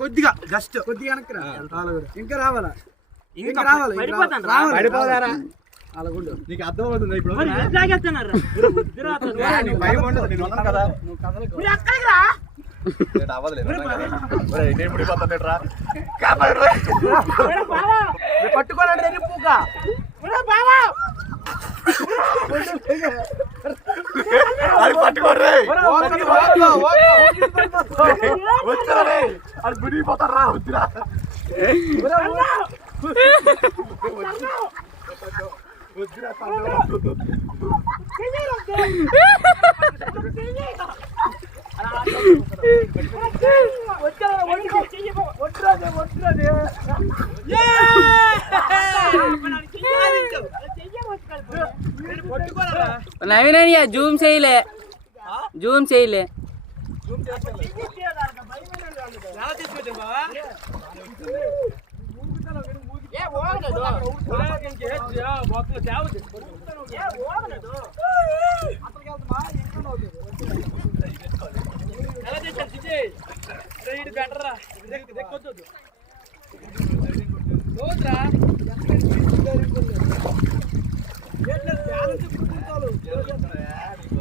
కొద్దిగా జస్ట్ కొద్దిగా ఇంకా రావాలా ఇంకా రావాలి నీకు అర్థం అవుతుంది ఇప్పుడు పట్టుకోవాలంటే పట్టుకోర్రే అది విడిపోతారా వద్దురా నవీనయ్య జూమ్ చేయలే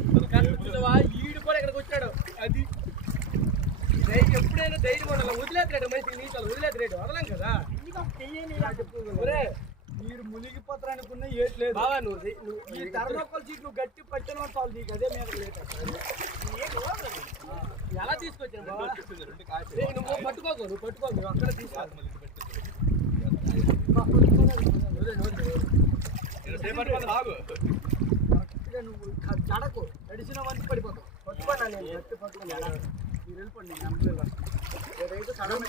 ఈడు కూడా ఇక్కడికి వచ్చాడు. అది ఎప్పుడైనా ధైర్యం ఉండాలి. వదిలేద్రేడు మనిషి నీళ్ళు వదిలేద్రేడు వదలం కదా. మీరు మునిగిపోతారు అనుకున్నా ఏట్లేదు బాబా. నువ్వు ఈ ధర్మకోల్ సీట్ నువ్వు గట్టి పట్టిన వాళ్ళు నీకు అదే మీద ఎలా తీసుకొచ్చాను బాబా. నువ్వు పట్టుకోకు నువ్వు అక్కడ తీసుకోవాలి. నువ్వు జడకు నడిచిన వంటి పడిపోతావు. పట్టుకోండి నేను గట్టి పట్టుకుని మీరు వెళ్ళిపోండి. నేను ఏదైతే సడన్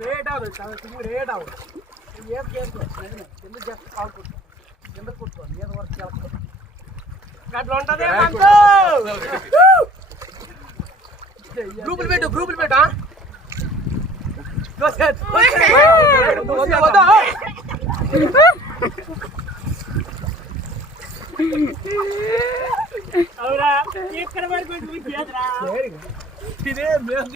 రేట్ అవ్వదు రేట్ అవ్వదు. ఏం చేసుకో కింద జస్ట్ కాల్ కొట్టు కింద కొట్టుకోండి మీద వరకు చేస్తాం అట్లా ఉంటుంది. గ్రూపులు పెట్టు అవురా ఎక్కడ పడిపోయింది.